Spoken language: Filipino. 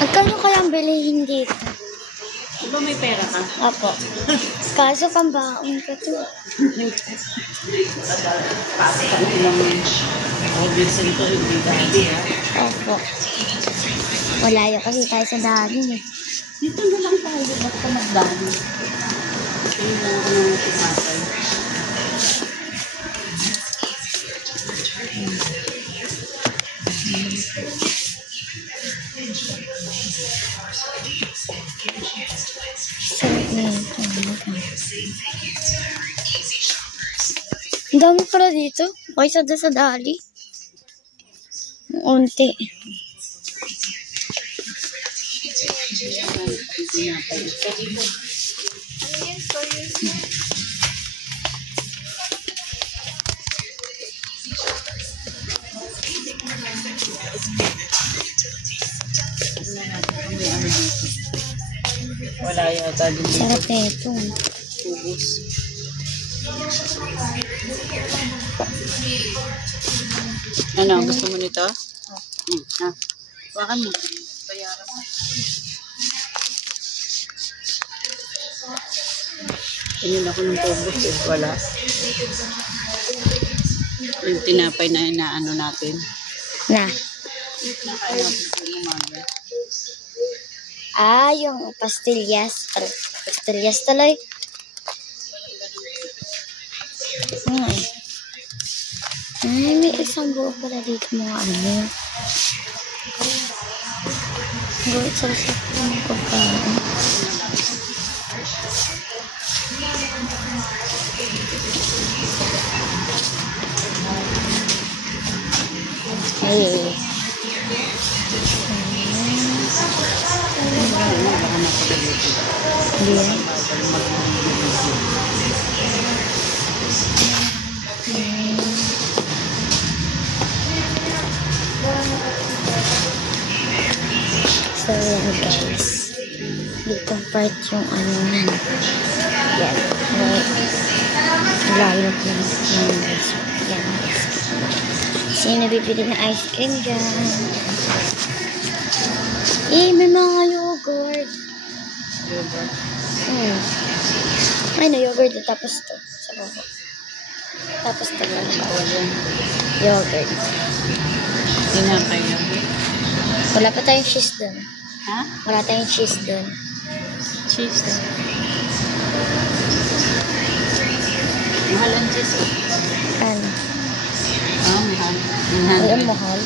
Magkano kaya ang bilihin dito? Diba may pera ka? Apo. Kaso pambaon ko to. Ano naman? Obviously ko hindi dati ha. Opo. Malayo kasi tayo sa dami eh. Dito na lang tayo. Ba't ka magdami? Hindi lang ako nang tumatay. Ang dami pala dito. Okay, sa dali. Unti. Wala yata din dito. Sarap na ito. Ubus. Ano, gusto mo nito? Ha? Wakan mo. Bayaran mo. Tingin ako ng ubus eh. Wala. Yung tinapay na inaano natin. Na. Nakain natin sa umaga. Ah, yung pastillas. Pastillas tuloy. Ay, may isang buo pala dito mga ano. Gawit sa ng pagkain. Ay. Hindi yan. So yan guys, dito part yung ano yan, layo lang guys, yan guys. Sino bibili na ice cream dyan? May mga yogurt. Ay na yogurt, tapos to sa bako, tapos to yogurt. Tinapay lang. Wala pa tayong cheese dun. Ha? Wala tayong cheese dun. Cheese. Mahal ang cheese. Ano? Ah, mahal. Alam, mahal.